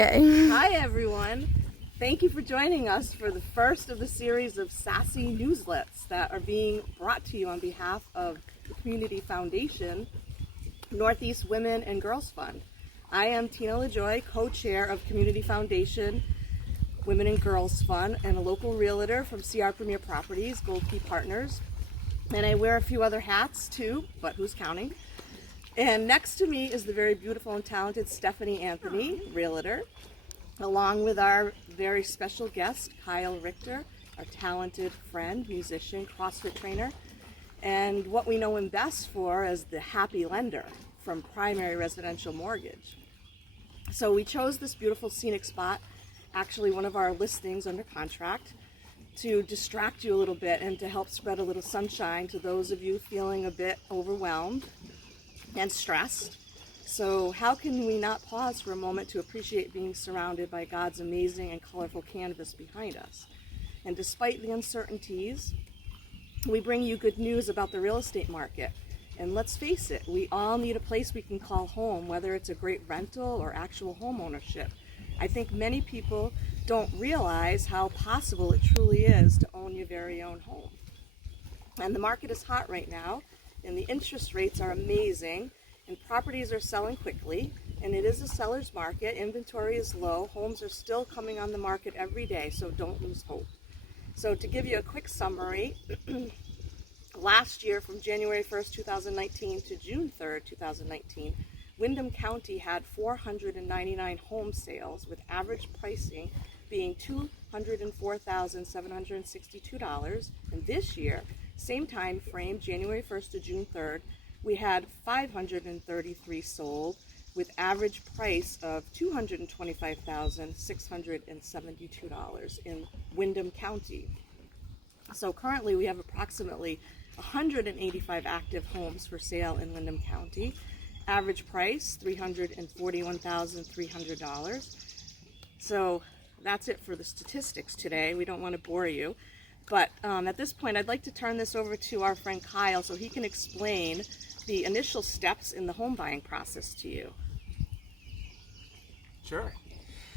Okay. Hi everyone. Thank you for joining us for the first of the series of Sassy Newslets that are being brought to you on behalf of the Community Foundation, Northeast Women and Girls Fund. I am Tina LaJoy, co-chair of Community Foundation, Women and Girls Fund, and a local realtor from CR Premier Properties, Gold Key Partners. And I wear a few other hats too, but who's counting? And next to me is the very beautiful and talented Stephanie Anthony, realtor, along with our very special guest, Kyle Richter, our talented friend, musician, CrossFit trainer, and what we know him best for as the happy lender from Primary Residential Mortgage. So we chose this beautiful scenic spot, actually one of our listings under contract, to distract you a little bit and to help spread a little sunshine to those of you feeling a bit overwhelmed and stressed. So how can we not pause for a moment to appreciate being surrounded by God's amazing and colorful canvas behind us? And despite the uncertainties, we bring you good news about the real estate market. And let's face it, we all need a place we can call home, whether it's a great rental or actual home ownership. I think many people don't realize how possible it truly is to own your very own home. And the market is hot right now, and the interest rates are amazing, and properties are selling quickly, and it is a seller's market. Inventory is low. Homes are still coming on the market every day, so don't lose hope. So to give you a quick summary, last year from January 1st, 2019 to June 3rd, 2019, Windham County had 499 home sales with average pricing being $204,762. And this year, same time frame, January 1st to June 3rd, we had 533 sold with average price of $225,672 in Windham County. So currently we have approximately 185 active homes for sale in Windham County. Average price, $341,300. So that's it for the statistics today. We don't want to bore you. But at this point, I'd like to turn this over to our friend Kyle so he can explain the initial steps in the home buying process to you. Sure.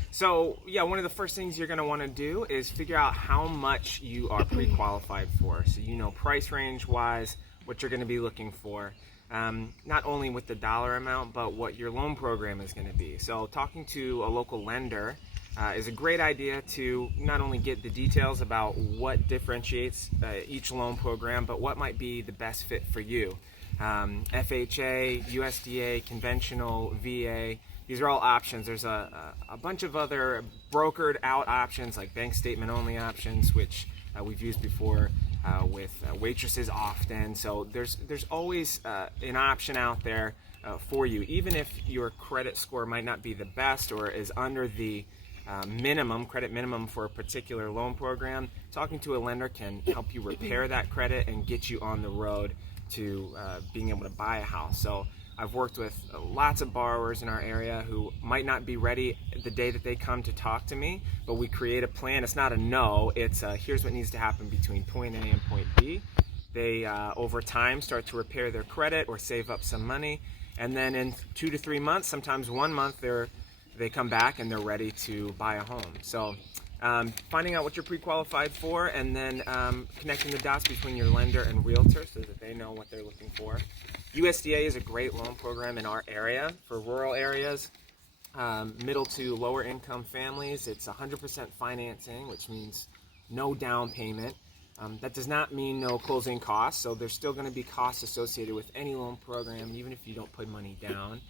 So, yeah, one of the first things you're going to want to do is figure out how much you are pre-qualified for. So you know price range-wise what you're going to be looking for. Not only with the dollar amount, but what your loan program is going to be. So talking to a local lender is a great idea to not only get the details about what differentiates each loan program, but what might be the best fit for you. FHA, USDA, conventional, VA, these are all options. There's a bunch of other brokered out options like bank statement only options, which we've used before with waitresses often. So there's always an option out there for you, even if your credit score might not be the best or is under the credit minimum for a particular loan program. Talking to a lender can help you repair that credit and get you on the road to being able to buy a house. So I've worked with lots of borrowers in our area who might not be ready the day that they come to talk to me, but we create a plan. It's not a no, it's here's what needs to happen between point A and point B. They, over time, start to repair their credit or save up some money, and then in 2 to 3 months, sometimes 1 month, they come back and they're ready to buy a home. So finding out what you're pre-qualified for, and then connecting the dots between your lender and realtor so that they know what they're looking for. USDA is a great loan program in our area for rural areas, middle to lower income families. It's 100% financing, which means no down payment. That does not mean no closing costs, so there's still going to be costs associated with any loan program, even if you don't put money down.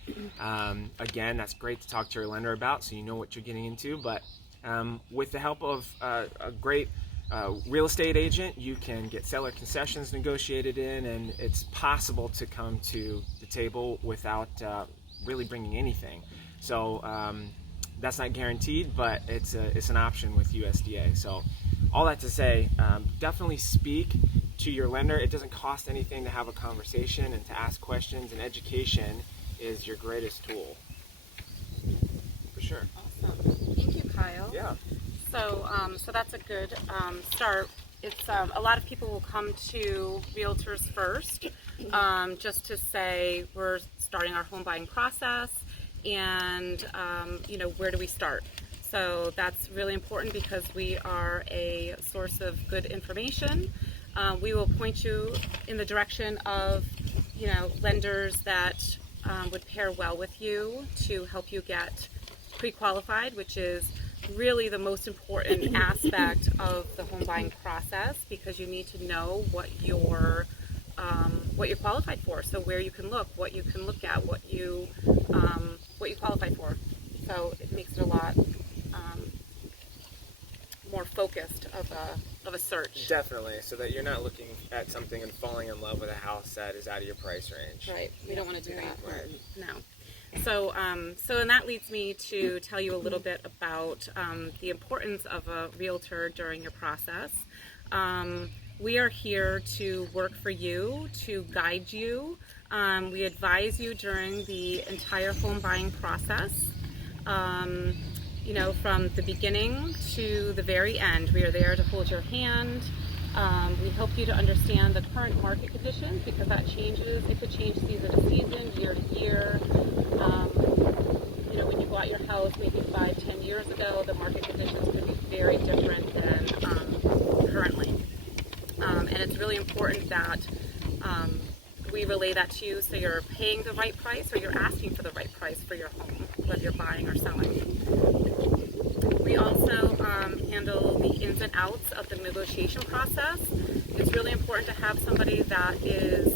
Again, that's great to talk to your lender about so you know what you're getting into, but with the help of a great real estate agent, you can get seller concessions negotiated in, and it's possible to come to the table without really bringing anything. So that's not guaranteed, but it's an option with USDA. So all that to say, definitely speak to your lender. It doesn't cost anything to have a conversation and to ask questions, and education is your greatest tool. For sure. Awesome. Thank you, Kyle. Yeah. So that's a good start. It's a lot of people will come to realtors first, just to say we're starting our home buying process, and where do we start? So that's really important because we are a source of good information. We will point you in the direction of lenders that would pair well with you to help you get pre-qualified, which is really the most important aspect of the home buying process, because you need to know what you're qualified for. So where you can look, what you can look at, what you qualify for. So it makes it a lot more focused of a search. Definitely, so that you're not looking at something and falling in love with a house that is out of your price range. Right. We don't want to do that. Right. No. So, and that leads me to tell you a little bit about the importance of a realtor during your process. We are here to work for you, to guide you. We advise you during the entire home buying process. From the beginning to the very end, we are there to hold your hand. We help you to understand the current market conditions, because that changes. It could change season to season, year to year. When you bought your house maybe 5-10 years ago, the market conditions could be very different than currently. And it's really important that we relay that to you, so you're paying the right price or you're asking for the right price for your home, whether you're buying or selling. We also handle the ins and outs of the negotiation process. It's really important to have somebody that is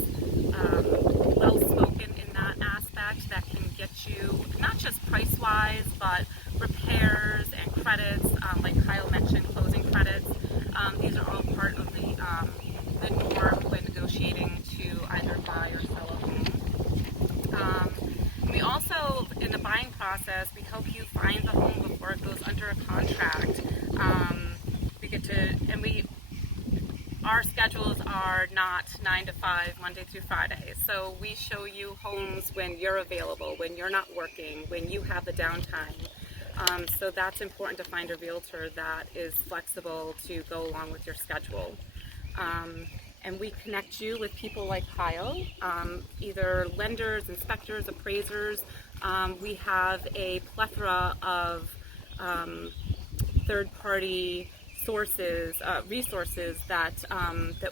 well-spoken in that aspect, that can get you not just price-wise, but repairs and credits, like Kyle mentioned, closing credits. These are all part of the norm when negotiating to either buy or sell a home. We also, in the buying process, we help you find the home before it goes under a contract. Our schedules are not 9 to 5, Monday through Friday. So we show you homes when you're available, when you're not working, when you have the downtime. So that's important to find a realtor that is flexible to go along with your schedule. And we connect you with people like Kyle, either lenders, inspectors, appraisers. We have a plethora of third-party resources that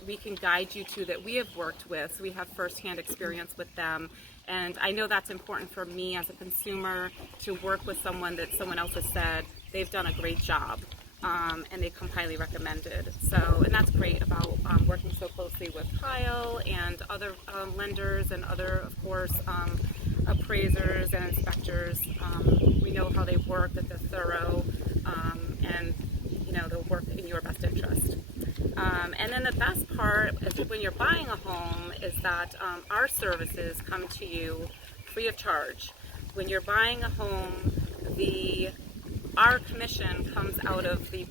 we can guide you to, that we have worked with. So we have firsthand experience with them. And I know that's important for me as a consumer, to work with someone that someone else has said they've done a great job. And they come highly recommended. And that's great about working so closely with Kyle and other lenders and other, of course, appraisers and inspectors. We know how they work, that they're thorough, and they'll work in your best interest. And then the best part is when you're buying a home is that our services come to you free of charge. When you're buying a home, our commission comes out of the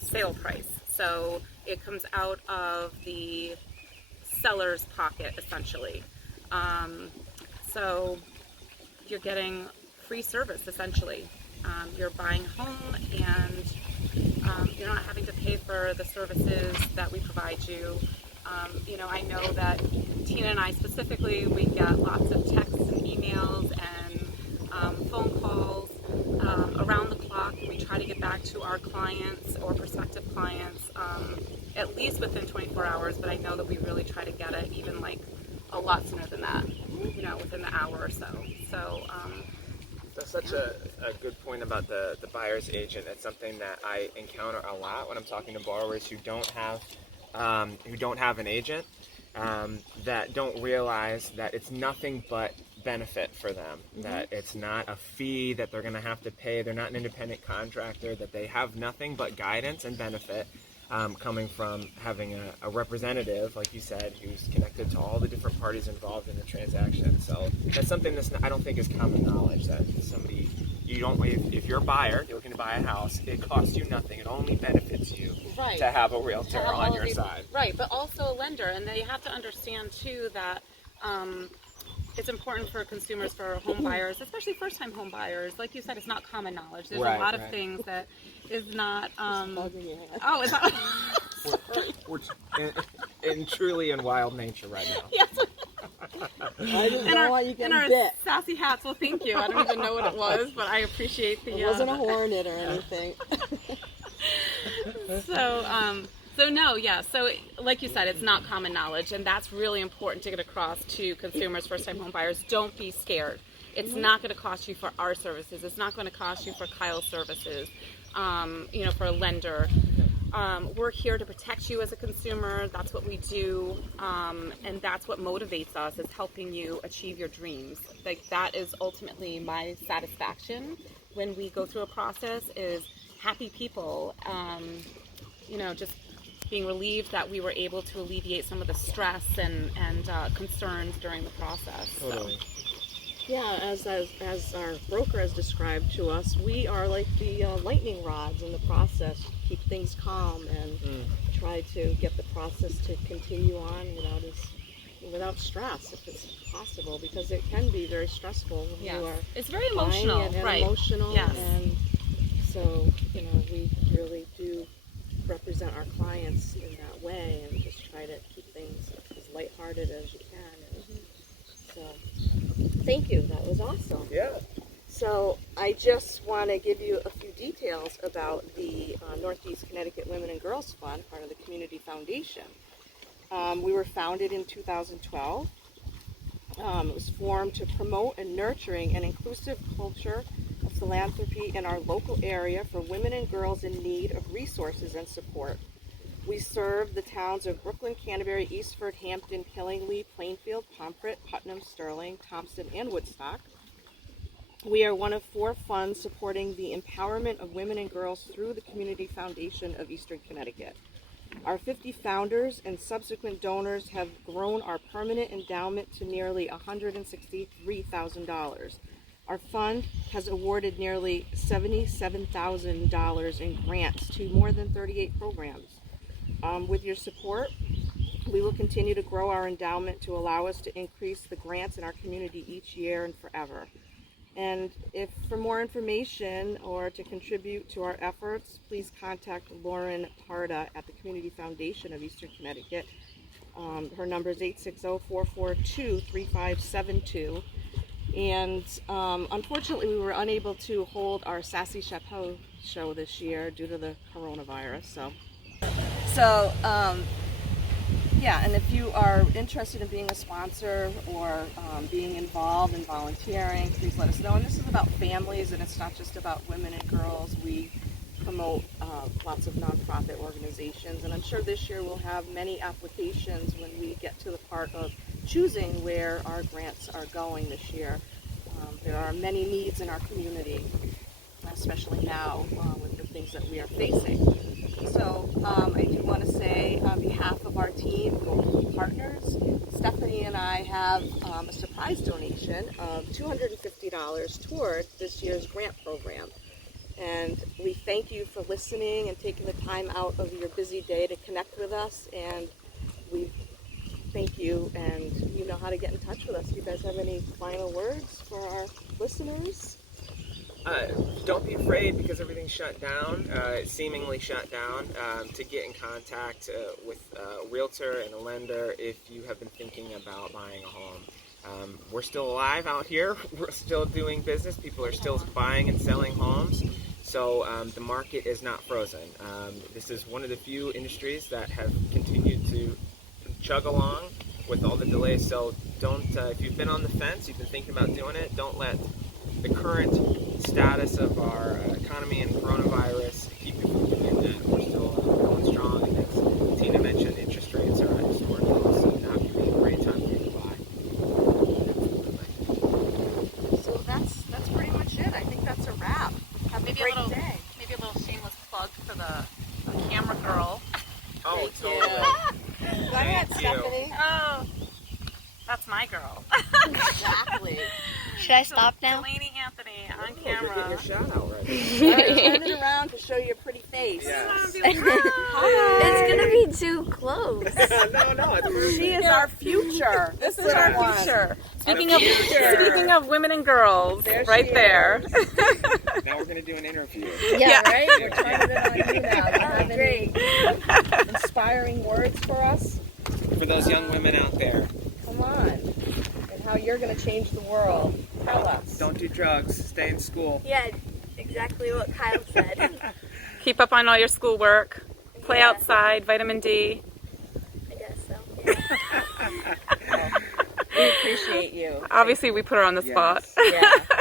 sale price. So it comes out of the seller's pocket, essentially. So you're getting free service, essentially. You're buying a home, and you're not having to pay for the services that we provide you. I know that Tina and I specifically, we get lots of texts and emails and phone calls around the clock. We try to get back to our clients or prospective clients at least within 24 hours, but I know that we really try to get it even like a lot sooner than that, within the hour or so. So that's such a good point about the buyer's agent. It's something that I encounter a lot when I'm talking to borrowers who don't have an agent, that don't realize that it's nothing but benefit for them, that it's not a fee that they're going to have to pay. They're not an independent contractor, that they have nothing but guidance and benefit coming from having a representative, like you said, who's connected to all the different parties involved in the transaction. So that's something I don't think is common knowledge, that somebody, if you're a buyer, you're looking to buy a house, it costs you nothing. It only benefits you to have a realtor on your side. Right, but also a lender. And they have to understand, too, that it's important for consumers, for home buyers, especially first-time home buyers. Like you said, it's not common knowledge. There's a lot of things that is not... Oh, is that... We're truly in wild nature right now. Yes. I just don't want you and getting our bit. sassy hats. Well, thank you. I don't even know what it was, but I appreciate the. It wasn't a hornet or anything. So no, yeah. So like you said, it's not common knowledge, and that's really important to get across to consumers, first-time home buyers. Don't be scared. It's not going to cost you for our services. It's not going to cost you for Kyle's services. For a lender. We're here to protect you as a consumer. That's what we do, and that's what motivates us, is helping you achieve your dreams. Like, that is ultimately my satisfaction when we go through a process, is happy people, just being relieved that we were able to alleviate some of the stress and concerns during the process. Totally. Yeah, as our broker has described to us, we are like the lightning rods in the process, keep things calm and try to get the process to continue on without stress, if it's possible, because it can be very stressful when you are it's very emotional, and right? emotional, Yes. and so we really do represent our clients in that way and just try to keep things as lighthearted as you can. And so, thank you. That was awesome. Yeah. So I just want to give you a few details about the Northeast Connecticut Women and Girls Fund, part of the Community Foundation. We were founded in 2012. It was formed to promote and nurturing an inclusive culture of philanthropy in our local area for women and girls in need of resources and support. We serve the towns of Brooklyn, Canterbury, Eastford, Hampton, Killingly, Plainfield, Pomfret, Putnam, Sterling, Thompson, and Woodstock. We are one of 4 funds supporting the empowerment of women and girls through the Community Foundation of Eastern Connecticut. Our 50 founders and subsequent donors have grown our permanent endowment to nearly $163,000. Our fund has awarded nearly $77,000 in grants to more than 38 programs. With your support, we will continue to grow our endowment to allow us to increase the grants in our community each year and forever. And if for more information or to contribute to our efforts, please contact Lauren Parda at the Community Foundation of Eastern Connecticut. Her number is 860-442-3572. And unfortunately, we were unable to hold our Sassy Chapeau show this year due to the coronavirus. So, and if you are interested in being a sponsor or being involved in volunteering, please let us know. And this is about families, and it's not just about women and girls. We promote lots of nonprofit organizations, and I'm sure this year we'll have many applications when we get to the part of choosing where our grants are going this year. There are many needs in our community, especially now with the things that we are facing. So I do want to say on behalf of our team, Golden Partners, Stephanie and I have a surprise donation of $250 toward this year's grant program. And we thank you for listening and taking the time out of your busy day to connect with us. And we thank you, and you know how to get in touch with us. Do you guys have any final words for our listeners? Don't be afraid, because everything's shut down, seemingly shut down, to get in contact with a realtor and a lender if you have been thinking about buying a home. We're still alive out here. We're still doing business. People are still buying and selling homes. So the market is not frozen. This is one of the few industries that have continued to chug along with all the delays. So don't, if you've been on the fence, you've been thinking about doing it, don't let the current status of our economy and coronavirus keep you from doing that. We're still going strong, and as Tina mentioned, interest rates are at historic lows, so now could be a great time for you to buy. So that's pretty much it. I think that's a wrap. Have a great day. Maybe a little shameless plug for the camera girl. Oh, Thank totally. Go ahead, Thank you. Stephanie. Oh, that's my girl. Exactly. Should I stop now? Delaney Anthony on Oh, you're getting camera. your shout out right. All right, turn it around to show your pretty face. Yes. It's gonna be too close. No, it's perfect. She is our future. This is our future. Speaking Our of future. women and girls, There she right is. there. Now we're going to do an interview. Yeah. Right? We're turning it on you now. Do you have any inspiring words for us? For those young women out there. Come on. how you're going to change the world. Tell us. Don't do drugs. Stay in school. Yeah, exactly what Kyle said. Keep up on all your schoolwork. Play Yeah. outside, vitamin D. I guess so. Yeah. We appreciate you. Obviously, we put her on the spot. Yes. Yeah.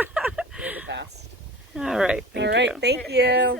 You're the best. All right. Thank All right. you. Thank you.